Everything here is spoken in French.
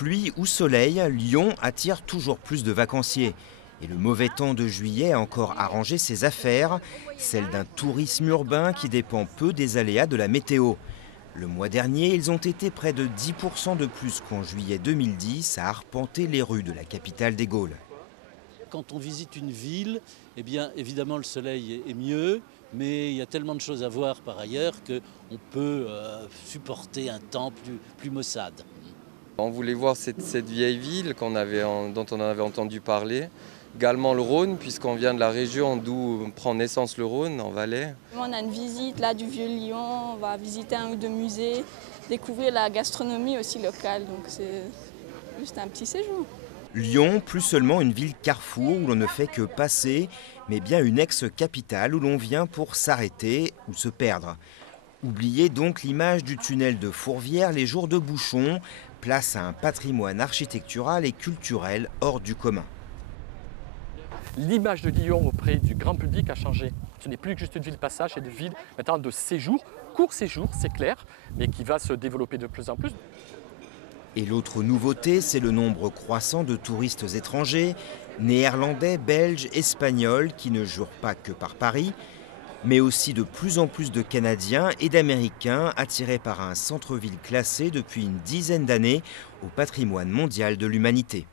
Pluie ou soleil, Lyon attire toujours plus de vacanciers. Et le mauvais temps de juillet a encore arrangé ses affaires, celle d'un tourisme urbain qui dépend peu des aléas de la météo. Le mois dernier, ils ont été près de 10% de plus qu'en juillet 2010 à arpenter les rues de la capitale des Gaules. Quand on visite une ville, eh bien, évidemment le soleil est mieux, mais il y a tellement de choses à voir par ailleurs qu'on peut supporter un temps plus maussade. On voulait voir cette vieille ville dont on avait entendu parler. Également le Rhône, puisqu'on vient de la région d'où prend naissance le Rhône, en Valais. On a une visite là du vieux Lyon, on va visiter un ou deux musées, découvrir la gastronomie aussi locale, donc c'est juste un petit séjour. Lyon, plus seulement une ville carrefour où l'on ne fait que passer, mais bien une ex-capitale où l'on vient pour s'arrêter ou se perdre. Oubliez donc l'image du tunnel de Fourvière les jours de bouchon, place à un patrimoine architectural et culturel hors du commun. L'image de Lyon auprès du grand public a changé. Ce n'est plus juste une ville de passage, c'est une ville maintenant de séjour, court séjour, c'est clair, mais qui va se développer de plus en plus. Et l'autre nouveauté, c'est le nombre croissant de touristes étrangers, néerlandais, belges, espagnols, qui ne jurent pas que par Paris, mais aussi de plus en plus de Canadiens et d'Américains attirés par un centre-ville classé depuis une dizaine d'années au patrimoine mondial de l'humanité.